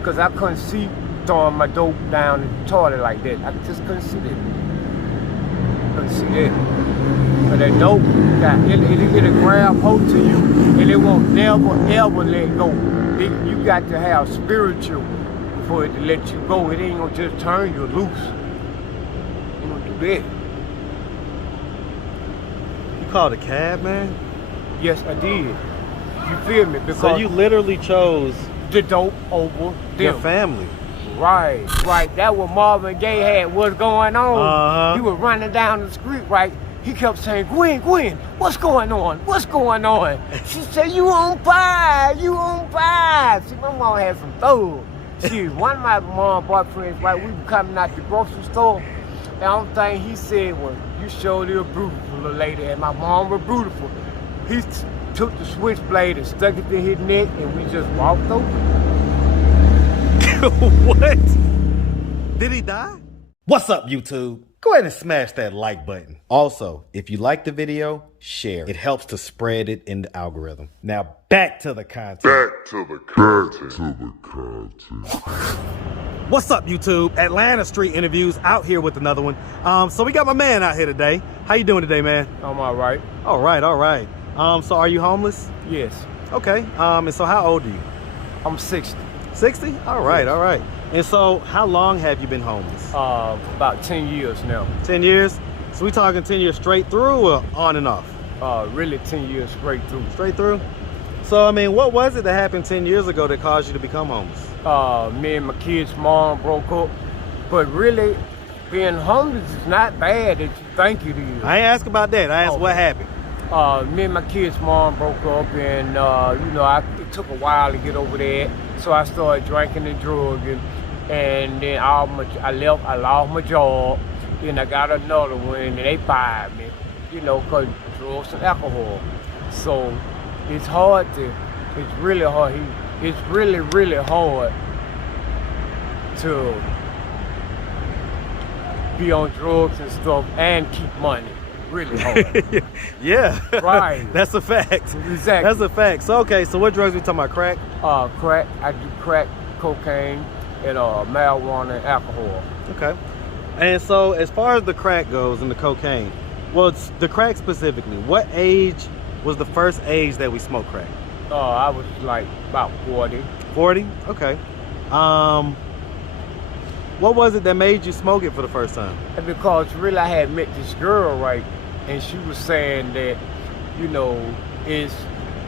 because I couldn't see throwing my dope down the toilet like that. I just couldn't see that. Couldn't see that. But that dope, it'll grab hold to you, and it won't never ever let go. You got to have spiritual for it to let you go. It ain't gonna just turn you loose. You gonna do that. You called a cab, man? Yes, I did. You feel me? Because so you literally chose the dope over your them. family. Right. That what Marvin Gaye had. What's going on? He was running down the street, right? He kept saying, Gwen, what's going on? What's going on? She said, you on fire. See, my mom had some thugs. One of my mom boyfriends, right, we were coming out the grocery store. The only thing he said was, you surely a beautiful little lady. And my mom was beautiful. He took the switchblade and stuck it to his neck, and we just walked over. What? Did he die? What's up, YouTube? Go ahead and smash that like button. Also, if you like the video, share. It helps to spread it in the algorithm. Now, back to the content. What's up, YouTube? Atlanta Street Interviews out here with another one. So we got my man out here today. How you doing today, man? I'm all right. All right. So are you homeless? Yes. Okay. And so how old are you? I'm 60. 60? All right, yes. All right. And so how long have you been homeless? About 10 years now. 10 years? So we talking 10 years straight through or on and off? Really 10 years straight through. Straight through? So, I mean, what was it that happened 10 years ago that caused you to become homeless? Me and my kid's mom broke up. But really, being homeless is not bad as you think it is. I ain't ask about that. I asked what happened. Me and my kid's mom broke up, and it took a while to get over that. So I started drinking and drugging, and then I lost my job. Then I got another one, and they fired me, because drugs and alcohol. So it's really hard. It's really hard to be on drugs and stuff and keep money. Really hard. Yeah. Right. That's a fact. Exactly. That's a fact. So, okay, so what drugs we talking about? Crack? Crack. I do crack, cocaine, and marijuana and alcohol. Okay. And so as far as the crack goes and the cocaine, well, it's the crack specifically, what age was the first age that we smoked crack? I was like about 40. 40? Okay. What was it that made you smoke it for the first time? Because really I had met this girl, right, and she was saying that, it's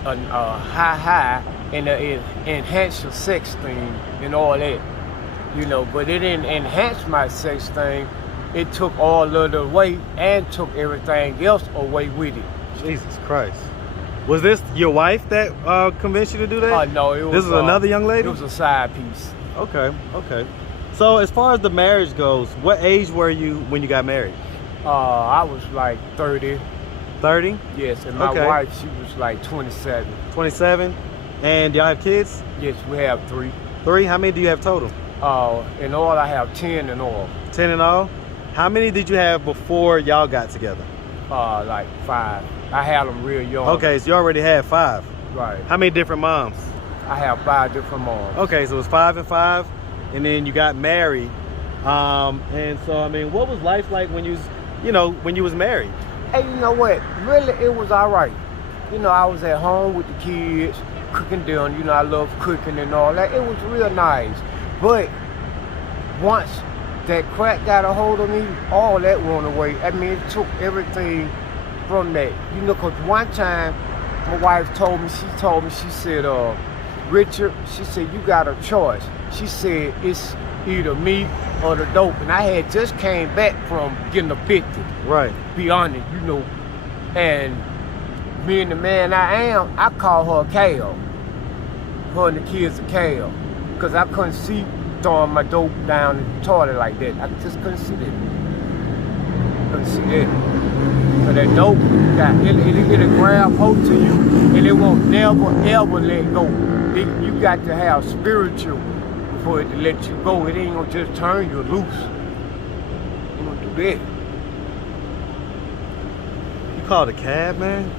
a high and it enhanced your sex thing and all that, but it didn't enhance my sex thing. It took all of the away and took everything else away with it. Jesus Christ. Was this your wife that convinced you to do that? No, it was. This is another young lady? It was a side piece. Okay. So as far as the marriage goes, what age were you when you got married? I was like 30. 30? Yes, and my wife, she was like 27. 27? And y'all have kids? Yes, we have 3. 3? How many do you have total? In all, I have 10 in all. 10 in all? How many did you have before y'all got together? Like 5. I had them real young. Okay, so you already had 5. Right. How many different moms? I have 5 different moms. Okay, so it was 5 and 5, and then you got married. And so, I mean, what was life like when you was married? Hey, you know what? Really, it was all right. I was at home with the kids, cooking dinner. I love cooking and all that. It was real nice. But once that crack got a hold of me, all that went away. I mean, it took everything from that. Because one time, my wife told me, she said, Richard, she said, you got a choice. She said, it's either me or the dope. And I had just came back from getting a 50. Right. Be honest, And me and the man I am, I call her Kale. Her and the kids are Kale. Because I couldn't see throwing my dope down the toilet like that. I just couldn't see that. But that dope, it'll grab hold to you, and it won't never ever let go. You got to have spiritual for it to let you go. It ain't gonna just turn you loose. You gonna do that. You called a cab, man?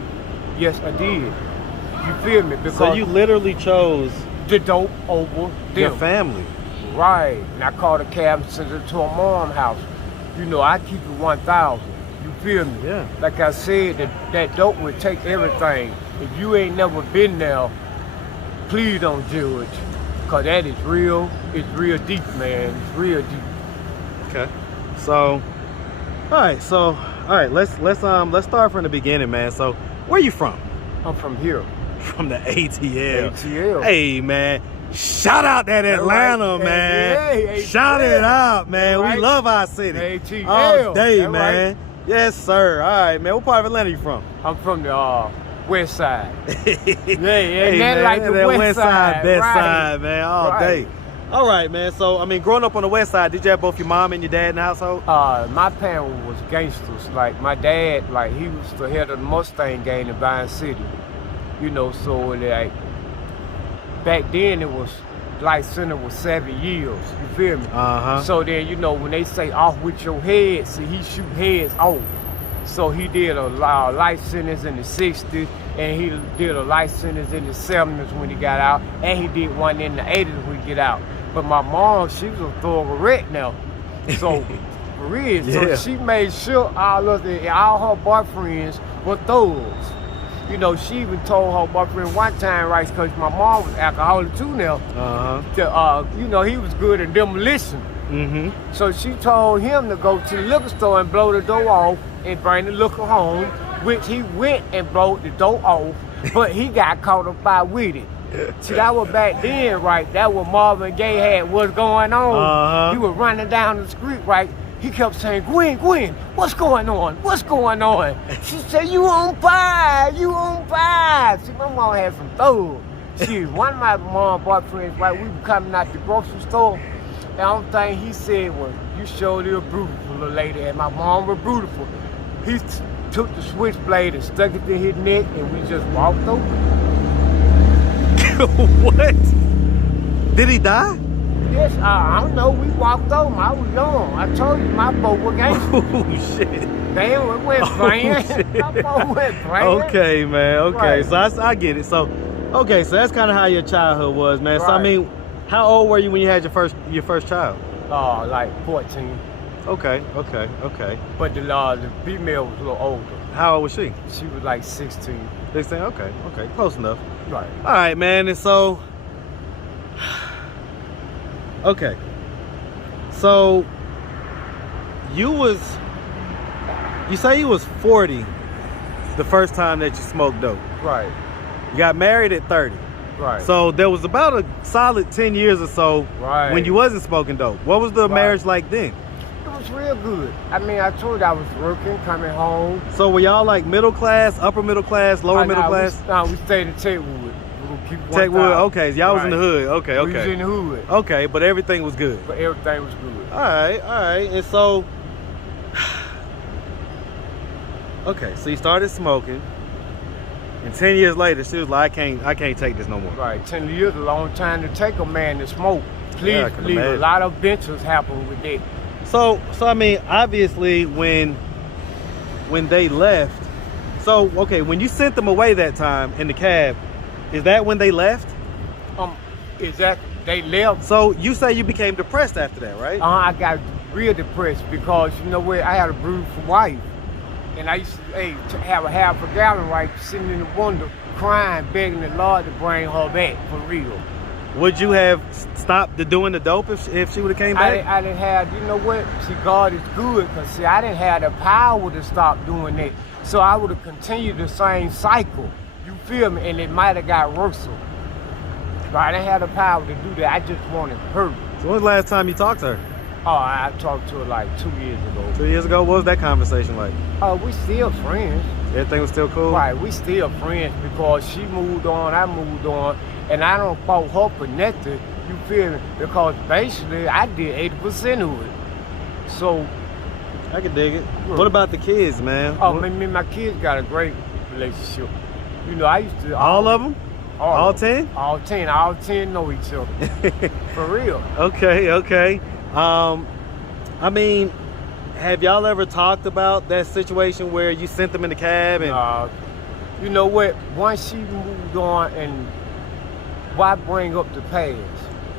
Yes, I did. You feel me? Because so you literally chose the dope over Your them. family. Right. And I called a cab and sent it to a mom's house. You know, I keep it 1,000. You feel me? Yeah. Like I said, that dope would take everything. If you ain't never been there, please don't judge. Cause that is real. It's real deep, man. It's real deep. Okay. So, all right. Let's start from the beginning, man. So, where you from? I'm from here. From the ATL. ATL. Hey, man. Shout out that Atlanta, right. man. Hey, Shout it out, man. Right. We love our city. ATL. All day, That man. right. Yes, sir. All right, man. What part of Atlanta you from? I'm from the west side. Hey, man, like the that west side, best right. side, man. All Right. day. All right, man. So, I mean, growing up on the west side, did you have both your mom and your dad in the household? My parents was gangsters. Like my dad, like he was the head of the Mustang gang in Vine City. You know, so like back then it was life sentence was 7 years. You feel me? So then, you know, when they say off with your head, see, he shoot heads off. So he did a life sentence in the 60s, and he did a life sentence in the 70s when he got out, and he did one in the 80s when he get out. But my mom, she was a thoroughbred now. So, for real, Yeah. so she made sure all her boyfriends were thugs. You know, she even told her boyfriend one time, right, because my mom was alcoholic too now, you know, he was good in demolition. So she told him to go to the liquor store and blow the door off and bring the liquor home, which he went and blew the door off, but he got caught up by with it. See, that was back then, right? That was Marvin Gaye had what's going on. He was running down the street, right? He kept saying, Gwen, what's going on? What's going on? She said, you on fire, you on fire. See, my mom had some thugs. See, one of my mom boyfriends, right, we were coming out the grocery store. The only thing he said was, you surely a beautiful little lady. And my mom was beautiful. He took the switchblade and stuck it to his neck, and we just walked over. What? Did he die? Yes, I don't know. We walked over. I was young. I told you my boat was gangster. Oh, shit. Damn, it went playing. My boat went playing. Okay, man. Okay, Right. so I get it. So, okay, so that's kind of how your childhood was, man. So, I Right. mean, how old were you when you had your first child? Like 14. Okay. But the female was a little older. How old was she? She was like 16. 16? Okay, close enough. Right. All right, man. And so, okay. So, you say you was 40 the first time that you smoked dope. Right. You got married at 30. Right. So there was about a solid 10 years or so Right. when you wasn't smoking dope. What was the Right. marriage like then? It was real good. I mean, I told you I was working, coming home. So were y'all like middle class, upper middle class, lower middle class? We stayed in Techwood. We keep Techwood, okay. So y'all was in the hood. Okay. We was in the hood. Okay, but everything was good. But everything was good. All right. And so, okay, so you started smoking, and 10 years later, she was like, I can't take this no more. Right. 10 years is a long time to take a man to smoke. Please Yeah, I can believe a imagine. lot of ventures happen with that. So I mean, obviously, when they left, so okay, when you sent them away that time in the cab, is that when they left? Exactly. They left. So you say you became depressed after that, right? I got real depressed because, you know what, I had a beautiful wife. And I used to have a half a gallon, right, sitting in the window, crying, begging the Lord to bring her back, for real. Would you have stopped doing the dope if she would have came back? I didn't have, you know what, see, God is good, because, see, I didn't have the power to stop doing that. So I would have continued the same cycle, you feel me, and it might have got worse. But I didn't have the power to do that, I just wanted her. So when was the last time you talked to her? Oh, I talked to her like 2 years ago. 2 years ago? What was that conversation like? We still friends. Everything was still cool? Right, we still friends because she moved on, I moved on, and I don't fault her for nothing, you feel me? Because basically, I did 80% of it. So, I can dig it. What about the kids, man? me and my kids got a great relationship. You know, I used to... All of them? All 10? All 10. All 10 know each other. For real. Okay. I mean, have y'all ever talked about that situation where you sent them in the cab and You know what? Once she moved on and why bring up the past?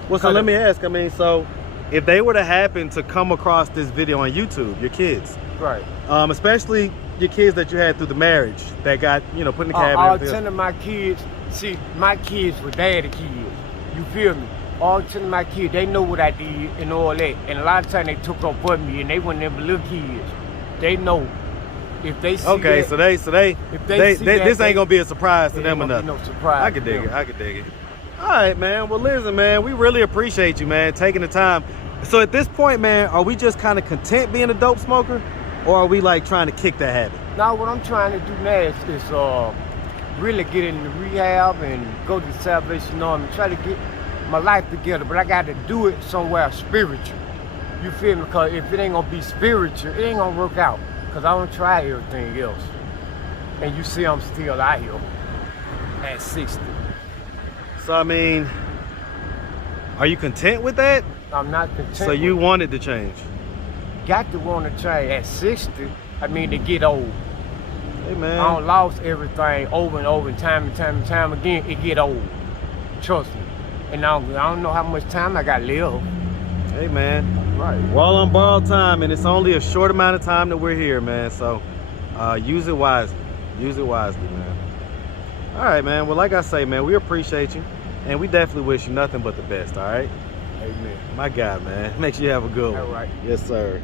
Well, so let me ask, I mean, so if they were to happen to come across this video on YouTube, your kids, right? Especially your kids that you had through the marriage that got, you know, put in the cabinet. All 10 of my kids, see, my kids were daddy kids. You feel me? All 10 of my kids, they know what I did and all that. And a lot of times they took up for me, and they weren't never little kids. They know if they see okay, that, so they this ain't gonna be a surprise to them or nothing. No surprise. I can dig it. I can dig it. All right, man. Well, listen, man, we really appreciate you, man, taking the time. So at this point, man, are we just kind of content being a dope smoker, or are we like trying to kick that habit? Now, what I'm trying to do now is really get into rehab and go to the Salvation Army, try to get my life together. But I got to do it somewhere spiritual. You feel me? Because if it ain't gonna be spiritual, it ain't gonna work out. Because I don't try everything else. And you see I'm still out here at 60. So, I mean, are you content with that? I'm not content. So you wanted to change? Got to want to change. At 60, I mean, to get old. Hey, man. I done lost everything over and over and time again. It get old. Trust me. And I don't know how much time I got left. Hey, man. Right. We're all on borrowed time, and it's only a short amount of time that we're here, man. So use it wisely. Use it wisely, man. All right, man. Well, like I say, man, we appreciate you, and we definitely wish you nothing but the best, all right? Amen. My God, man. Make sure you have a good one. All right. Yes, sir.